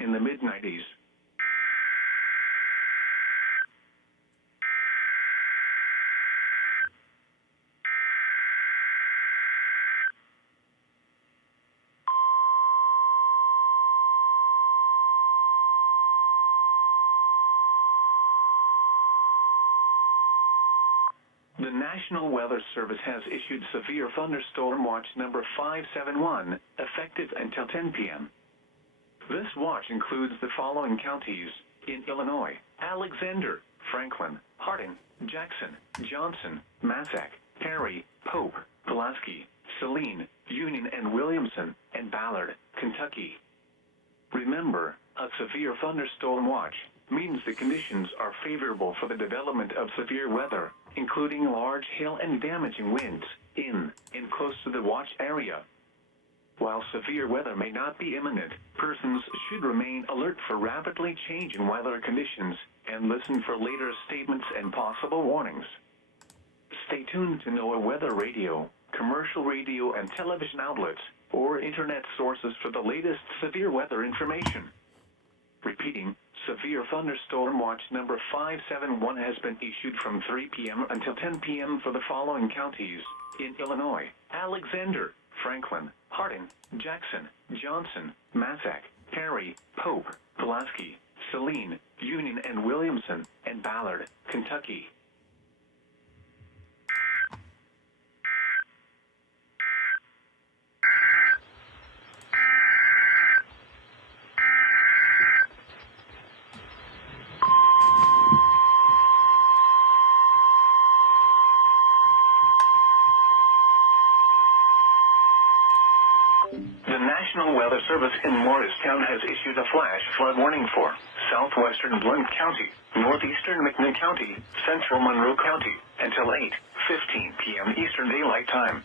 in the mid-90s. The National Weather Service has issued Severe Thunderstorm Watch number 571, effective until 10 p.m. This watch includes the following counties in Illinois: Alexander, Franklin, Hardin, Jackson, Johnson, Massac, Perry, Pope, Pulaski, Saline, Union and Williamson, and Ballard, Kentucky. Remember, a severe thunderstorm watch means the conditions are favorable for the development of severe weather, including large hail and damaging winds, in and close to the watch area. While severe weather may not be imminent, persons should remain alert for rapidly changing weather conditions and listen for later statements and possible warnings. Stay tuned to NOAA weather radio, commercial radio and television outlets, or internet sources for the latest severe weather information. Repeating, Severe Thunderstorm Watch number 571 has been issued from 3 p.m. until 10 p.m. for the following counties in Illinois: Alexander, Franklin, Hardin, Jackson, Johnson, Massac, Perry, Pope, Pulaski, Saline, Union and Williamson, and Ballard, Kentucky. The National Weather Service in Morristown has issued a flash flood warning for southwestern Blount County, northeastern McMinn County, central Monroe County, until 8:15 p.m. Eastern Daylight Time.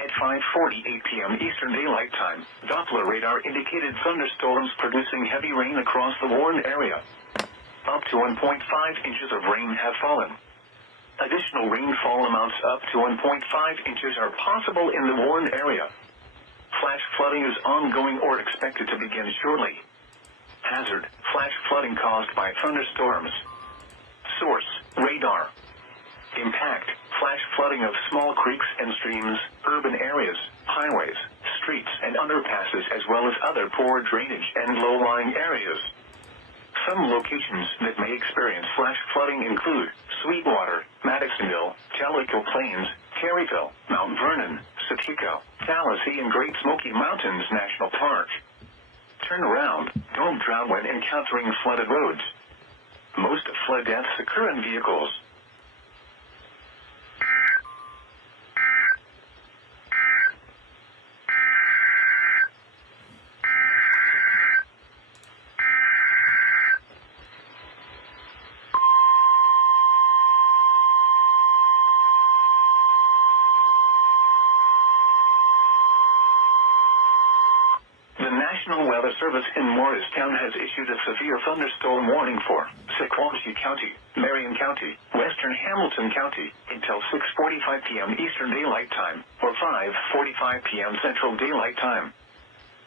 At 5:48 p.m. Eastern Daylight Time, Doppler radar indicated thunderstorms producing heavy rain across the warned area. Up to 1.5 inches of rain have fallen. Additional rainfall amounts up to 1.5 inches are possible in the warned area. Flash flooding is ongoing or expected to begin shortly. Hazard: flash flooding caused by thunderstorms. Source: radar. Impact: flash flooding of small creeks and streams, urban areas, highways, streets and underpasses, as well as other poor drainage and low-lying areas. Some locations that may experience flash flooding include Sweetwater, Madisonville, Tellico Plains, Terryville, Mount Vernon, Satico, Tallahassee, and Great Smoky Mountains National Park. Turn around, don't drown when encountering flooded roads. Most flood deaths occur in vehicles. The National Weather Service in Morristown has issued a severe thunderstorm warning for Sequatchie County, Marion County, western Hamilton County, until 6:45 p.m. Eastern Daylight Time, or 5:45 p.m. Central Daylight Time.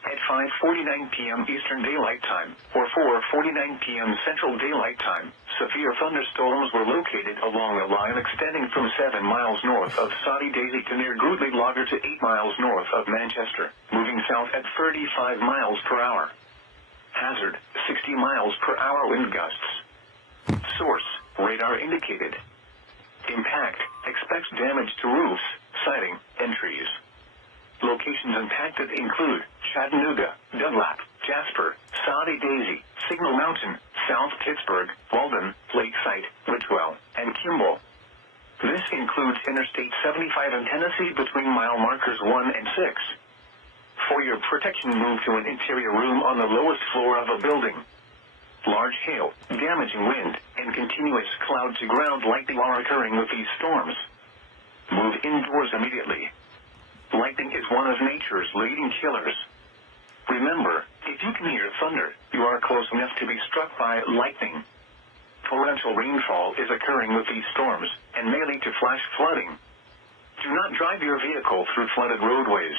At 5:49 p.m. Eastern Daylight Time, or 4:49 p.m. Central Daylight Time, severe thunderstorms were located along a line extending from 7 miles north of Soddy Daisy to near Groodley Logger to 8 miles north of Manchester, moving south at 35 miles per hour. Hazard: 60 miles per hour wind gusts. Source: radar indicated. Impact: expect damage to roofs, siding, and trees. Locations impacted include Chattanooga, Dunlap, Jasper, Soddy Daisy, Signal Mountain, South Pittsburgh, Walden, Lakeside, Whitwell, and Kimball. This includes Interstate 75 in Tennessee between mile markers 1 and 6. For your protection, move to an interior room on the lowest floor of a building. Large hail, damaging wind, and continuous cloud-to-ground lightning are occurring with these storms. Move indoors immediately. Lightning is one of nature's leading killers. Remember, if you can hear thunder, you are close enough to be struck by lightning. Torrential rainfall is occurring with these storms, and may lead to flash flooding. Do not drive your vehicle through flooded roadways.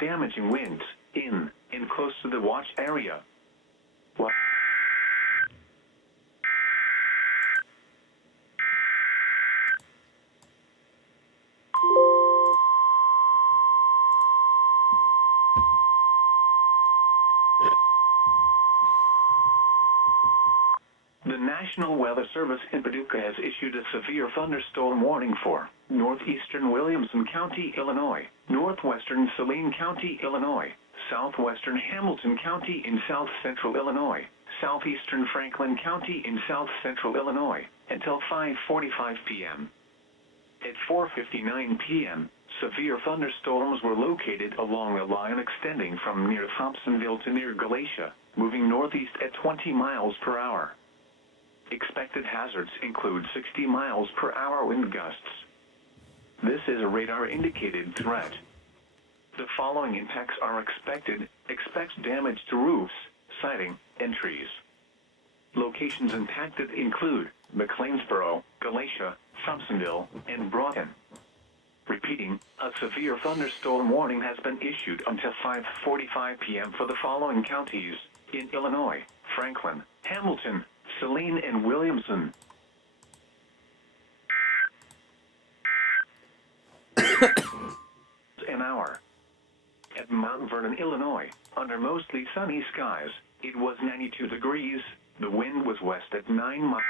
damaging winds in and close to the watch area. The National Weather Service in Paducah has issued a severe thunderstorm warning for northeastern Williamson County, Illinois, northwestern Saline County, Illinois, southwestern Hamilton County in south central Illinois, southeastern Franklin County in south central Illinois, until 5:45 p.m. At 4:59 p.m., severe thunderstorms were located along a line extending from near Thompsonville to near Galatia, moving northeast at 20 miles per hour. Expected hazards include 60 miles per hour wind gusts. This is a radar-indicated threat. The following impacts are expected. Expect damage to roofs, siding, and trees. Locations impacted include McLeansboro, Galatia, Thompsonville, and Broughton. Repeating, a severe thunderstorm warning has been issued until 5:45 p.m. for the following counties in Illinois: Franklin, Hamilton, Saline, and Williamson. An hour. At Mount Vernon, Illinois, under mostly sunny skies, it was 92 degrees. The wind was west at 9 miles.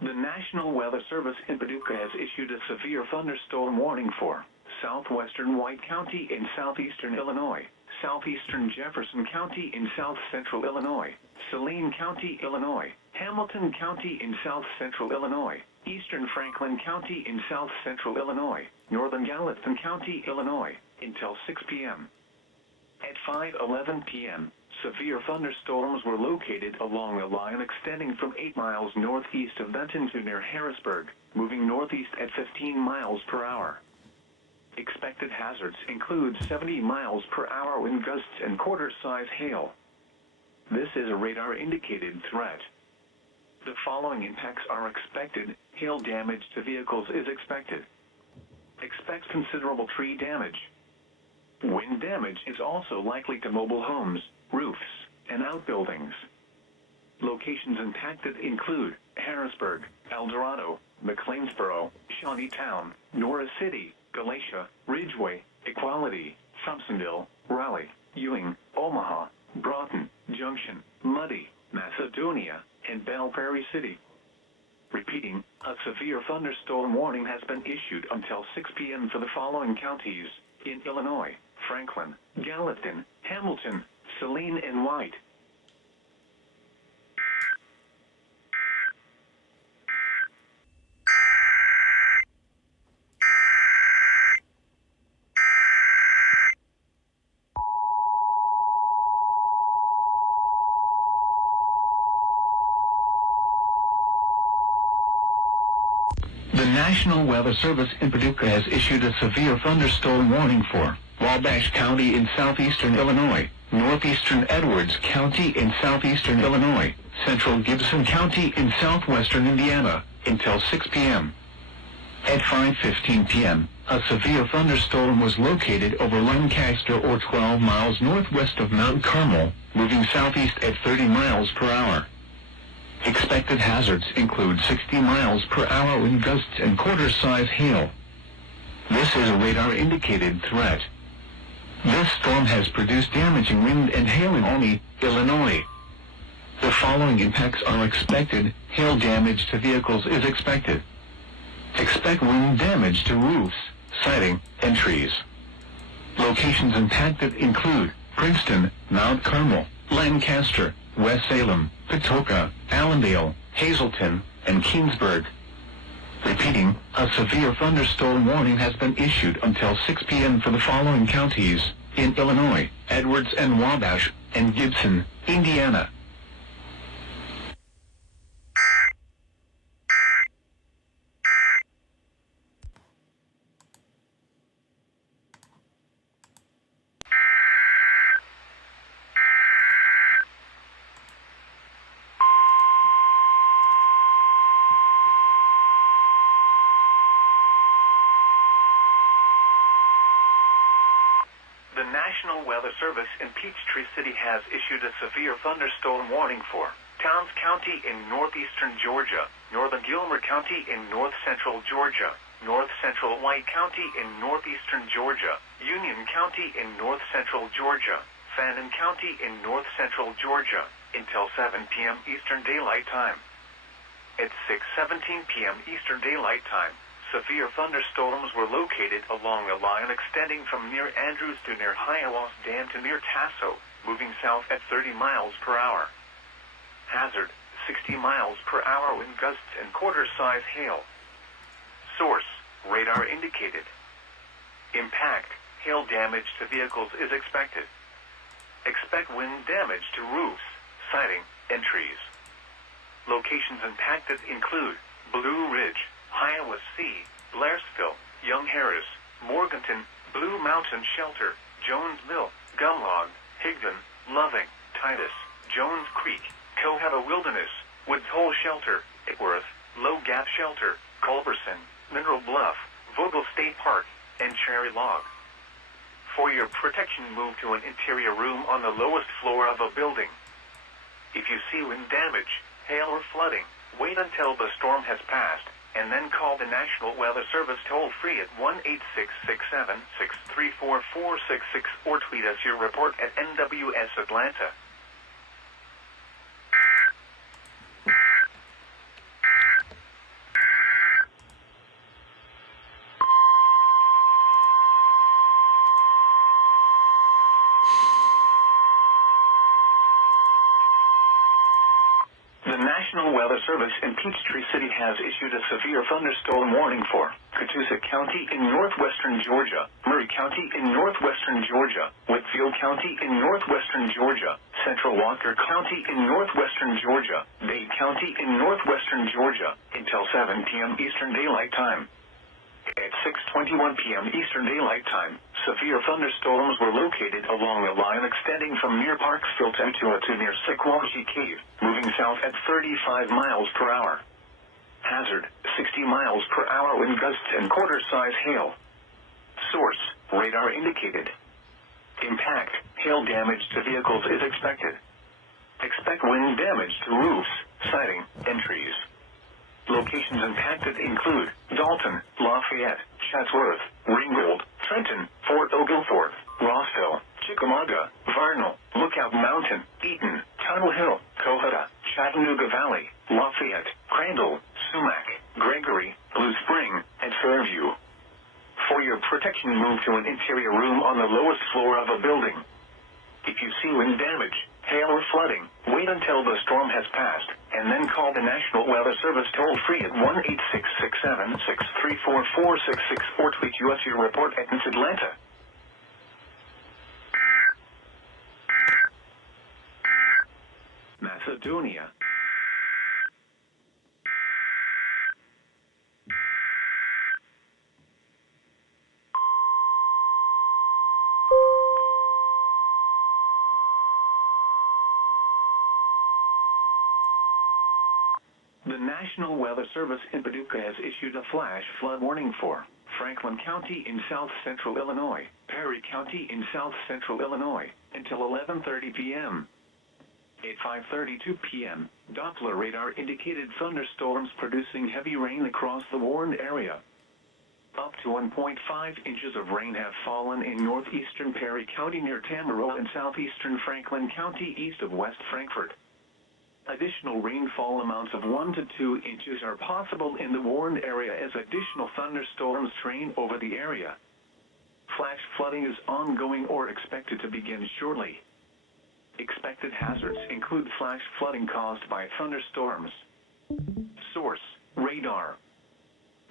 The National Weather Service in Paducah has issued a severe thunderstorm warning for southwestern White County in southeastern Illinois, southeastern Jefferson County in south central Illinois, Saline County, Illinois, Hamilton County in south central Illinois, eastern Franklin County in south central Illinois, northern Gallatin County, Illinois, until 6 p.m. At 5:11 p.m., severe thunderstorms were located along a line extending from 8 miles northeast of Benton to near Harrisburg, moving northeast at 15 miles per hour. Expected hazards include 70 miles per hour wind gusts and quarter-size hail. This is a radar-indicated threat. The following impacts are expected. Hail damage to vehicles is expected. Expect considerable tree damage. Wind damage is also likely to mobile homes, roofs, and outbuildings. Locations impacted include Harrisburg, El Dorado, McLeansboro, Shawneetown, Norris City, Galatia, Ridgeway, Equality, Thompsonville, Raleigh, Ewing, Omaha, Broughton, Junction, Muddy, Macedonia, and Belle Prairie City. Repeating, a severe thunderstorm warning has been issued until 6 p.m. for the following counties in Illinois: Franklin, Gallatin, Hamilton, Saline, and White. The National Weather Service in Paducah has issued a severe thunderstorm warning for Wabash County in southeastern Illinois, northeastern Edwards County in southeastern Illinois, central Gibson County in southwestern Indiana, until 6 p.m. At 5:15 p.m., a severe thunderstorm was located over Lancaster or 12 miles northwest of Mount Carmel, moving southeast at 30 miles per hour. Expected hazards include 60 miles per hour wind gusts and quarter-size hail. This is a radar-indicated threat. This storm has produced damaging wind and hail in Albany, Illinois. The following impacts are expected. Hail damage to vehicles is expected. Expect wind damage to roofs, siding, and trees. Locations impacted include Princeton, Mount Carmel, Lancaster, West Salem, Patoka, Allendale, Hazleton, and Keensburg. Repeating, a severe thunderstorm warning has been issued until 6 p.m. for the following counties in Illinois: Edwards and Wabash, and Gibson, Indiana. National Weather Service in Peachtree City has issued a severe thunderstorm warning for Towns County in northeastern Georgia, northern Gilmer County in north-central Georgia, north-central White County in northeastern Georgia, Union County in north-central Georgia, Fannin County in north-central Georgia, until 7 p.m. Eastern Daylight Time. At 6:17 p.m. Eastern Daylight Time, severe thunderstorms were located along a line extending from near Andrews to near Hiawass Dam to near Tasso, moving south at 30 miles per hour. Hazard, 60 miles per hour wind gusts and quarter-size hail. Source, radar indicated. Impact, hail damage to vehicles is expected. Expect wind damage to roofs, siding, and trees. Locations impacted include Blue Ridge, Hiawass C, Blairsville, Young Harris, Morganton, Blue Mountain Shelter, Jones Mill, Gumlog, Higdon, Loving, Titus, Jones Creek, Cohava Wilderness, Woods Hole Shelter, Itworth, Low Gap Shelter, Culberson, Mineral Bluff, Vogel State Park, and Cherry Log. For your protection, move to an interior room on the lowest floor of a building. If you see wind damage, hail or flooding, wait until the storm has passed, and then call the National Weather Service toll-free at 1-866-7-634-466 or tweet us your report at NWS Atlanta. The National Weather Service in Peachtree City has issued a severe thunderstorm warning for Catoosa County in northwestern Georgia, Murray County in northwestern Georgia, Whitfield County in northwestern Georgia, Central Walker County in northwestern Georgia, Dade County in northwestern Georgia, until 7 p.m. Eastern Daylight Time. At 6:21 p.m. Eastern Daylight Time, severe thunderstorms were located along a line extending from near Parksville to near Sequatchie Cave, moving south at 35 miles per hour. Hazard, 60 miles per hour wind gusts and quarter-size hail. Source, radar indicated. Impact, hail damage to vehicles is expected. Expect wind damage to roofs, siding, and trees. Locations impacted include Dalton, Lafayette, Chatsworth, Ringgold, Trenton, Fort Oglethorpe, Rossville, Chickamauga, Varnell, Lookout Mountain, Eaton, Tunnel Hill, Cohutta, Chattanooga Valley, Lafayette, Crandall, Sumac, Gregory, Blue Spring, and Fairview. For your protection, move to an interior room on the lowest floor of a building. If you see wind damage, hail or flooding, wait until the storm has passed, and then call the National Weather Service toll-free at 1-866-7-634-466 or tweet us your report at Miss Atlanta. Macedonia. The National Weather Service in Paducah has issued a flash flood warning for Franklin County in south-central Illinois, Perry County in south-central Illinois, until 11:30 p.m. At 5:32 p.m., Doppler radar indicated thunderstorms producing heavy rain across the warned area. Up to 1.5 inches of rain have fallen in northeastern Perry County near Tamaroa and southeastern Franklin County east of West Frankfort. Additional rainfall amounts of 1 to 2 inches are possible in the warned area as additional thunderstorms train over the area. Flash flooding is ongoing or expected to begin shortly. Expected hazards include flash flooding caused by thunderstorms. Source, radar.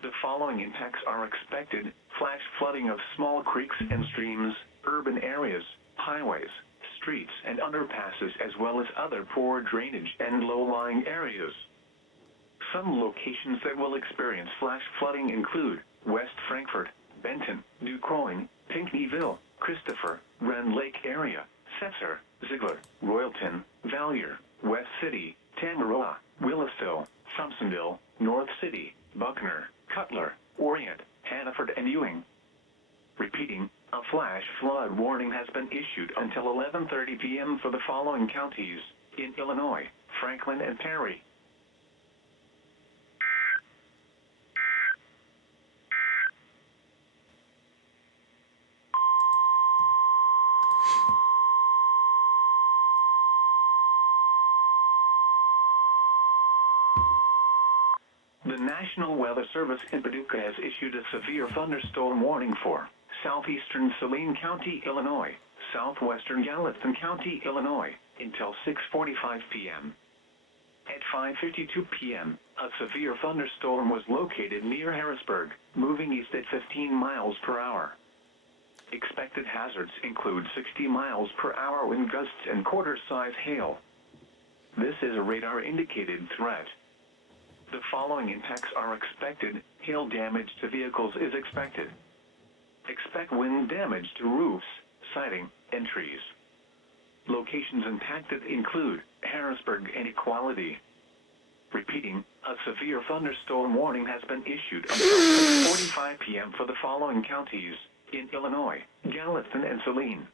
The following impacts are expected: flash flooding of small creeks and streams, urban areas, highways, streets and underpasses, as well as other poor drainage and low-lying areas. Some locations that will experience flash flooding include West Frankfort, Benton, Du Quoin, Pinckneyville, Christopher, Rend Lake area, Setzer, Ziegler, Royalton, Valier, West City, Tamaroa, Willisville, Thompsonville, North City, Buckner, Cutler, Orient, Hannaford and Ewing. Repeating, a flash flood warning has been issued until 11:30 p.m. for the following counties in Illinois: Franklin and Perry. The National Weather Service in Paducah has issued a severe thunderstorm warning for southeastern Saline County, Illinois, southwestern Gallatin County, Illinois, until 6:45 p.m. At 5:52 p.m., a severe thunderstorm was located near Harrisburg, moving east at 15 miles per hour. Expected hazards include 60 miles per hour wind gusts and quarter-size hail. This is a radar-indicated threat. The following impacts are expected. Hail damage to vehicles is expected. Expect wind damage to roofs, siding, and trees. Locations impacted include Harrisburg and Equality. Repeating, a severe thunderstorm warning has been issued until 6:45 p.m. for the following counties in Illinois: Gallatin and Saline.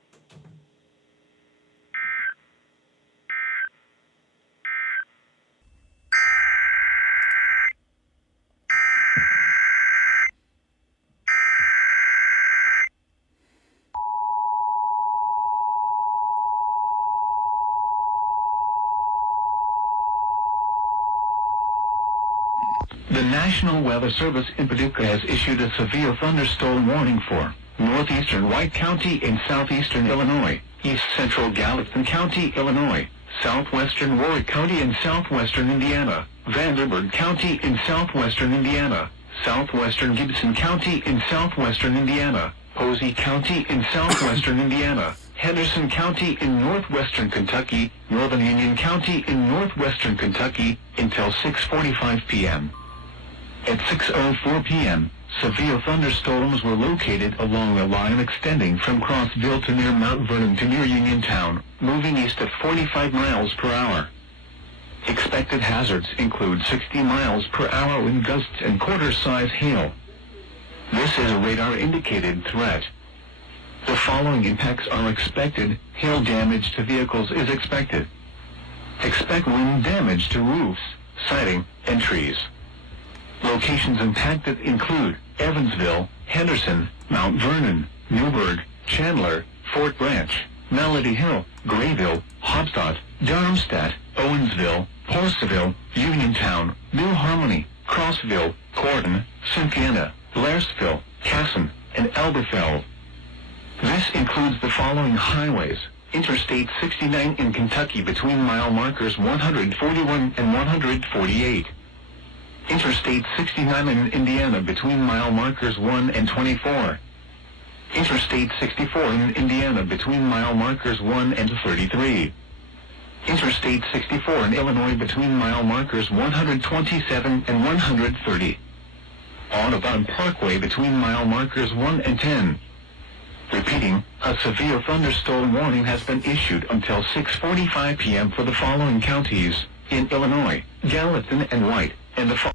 The National Weather Service in Paducah has issued a severe thunderstorm warning for northeastern White County in southeastern Illinois, east central Gallatin County, Illinois, southwestern Warwick County in southwestern Indiana, Vanderburgh County in southwestern Indiana, southwestern Gibson County in southwestern Indiana, Posey County in southwestern Indiana, Henderson County in northwestern Kentucky, Northern Union County in northwestern Kentucky, until 6:45 p.m. At 6:04 p.m., severe thunderstorms were located along a line extending from Crossville to near Mount Vernon to near Uniontown, moving east at 45 miles per hour. Expected hazards include 60 miles per hour wind gusts and quarter-size hail. This is a radar-indicated threat. The following impacts are expected. Hail damage to vehicles is expected. Expect wind damage to roofs, siding, and trees. Locations impacted include Evansville, Henderson, Mount Vernon, Newburgh, Chandler, Fort Branch, Melody Hill, Grayville, Hobstadt, Darmstadt, Owensville, Porceville, Uniontown, New Harmony, Crossville, Corydon, Cynthiana, Blairsville, Casson, and Elberfeld. This includes the following highways: Interstate 69 in Kentucky between mile markers 141 and 148. Interstate 69 in Indiana between mile markers 1 and 24. Interstate 64 in Indiana between mile markers 1 and 33. Interstate 64 in Illinois between mile markers 127 and 130. Audubon Parkway between mile markers 1 and 10. Repeating, a severe thunderstorm warning has been issued until 6:45 p.m. for the following counties in Illinois: Gallatin and White, and the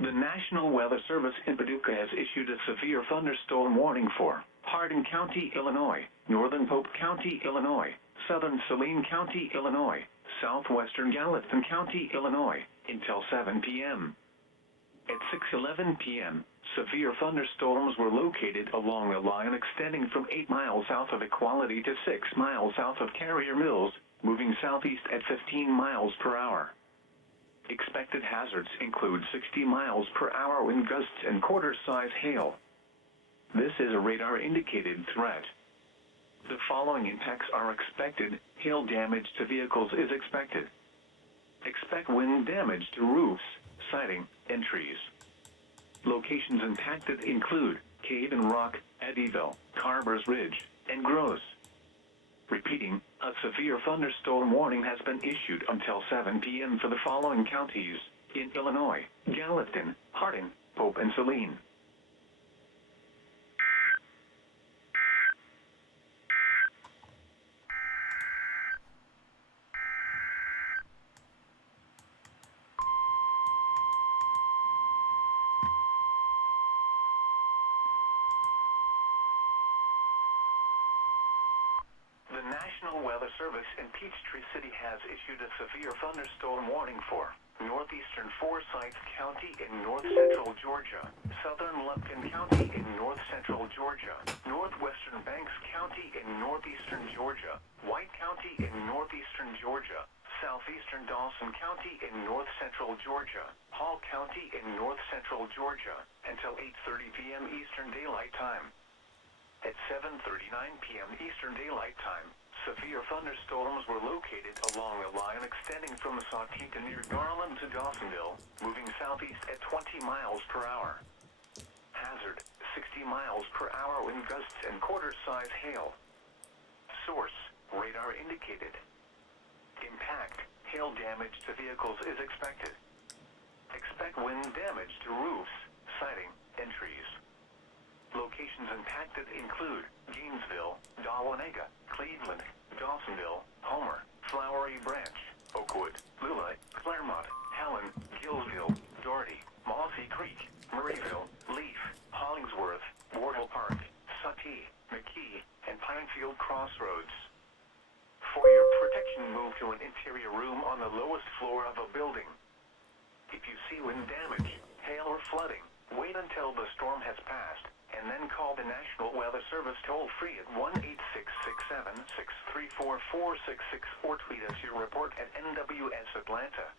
The National Weather Service in Paducah has issued a severe thunderstorm warning for Hardin County, Illinois, northern Pope County, Illinois, southern Saline County, Illinois, southwestern Gallatin County, Illinois, until 7 p.m. At 6:11 p.m., severe thunderstorms were located along a line extending from 8 miles south of Equality to 6 miles south of Carrier Mills, moving southeast at 15 miles per hour. Expected hazards include 60 miles per hour wind gusts and quarter-size hail. This is a radar-indicated threat. The following impacts are expected. Hail damage to vehicles is expected. Expect wind damage to roofs, siding, and trees. Locations impacted include Cave and Rock, Eddyville, Carver's Ridge, and Gross. Repeating, a severe thunderstorm warning has been issued until 7 p.m. for the following counties In Illinois, Gallatin, Hardin, Pope, and Saline. The National Weather Service in Peachtree City has issued a severe thunderstorm warning for northeastern Forsyth County in north-central Georgia, southern Lupton County in north-central Georgia, northwestern Banks County in northeastern Georgia, White County in northeastern Georgia, southeastern Dawson County in north-central Georgia, Hall County in north-central Georgia, until 8:30 p.m. Eastern Daylight Time. At 7:39 p.m. Eastern Daylight Time, severe thunderstorms were located along a line extending from Sauteed near Garland to Dawsonville, moving southeast at 20 miles per hour. Hazard, 60 miles per hour wind gusts and quarter-size hail. Source, radar indicated. Impact, hail damage to vehicles is expected. Expect wind damage to roofs, siding, and trees. Locations impacted include Gainesville, Dahlonega, Cleveland, Dawsonville, Homer, Flowery Branch, Oakwood, Lula, Claremont, Helen, Gillsville, Doherty, Mossy Creek, Murrayville, Leaf, Hollingsworth, Wardle Park, Sutee, McKee, and Pinefield Crossroads. For your protection, move to an interior room on the lowest floor of a building. If you see wind damage, hail, or flooding, wait until the storm has passed, and then call the National Weather Service toll-free at 1-866-7-634-466 or tweet us your report at NWS Atlanta.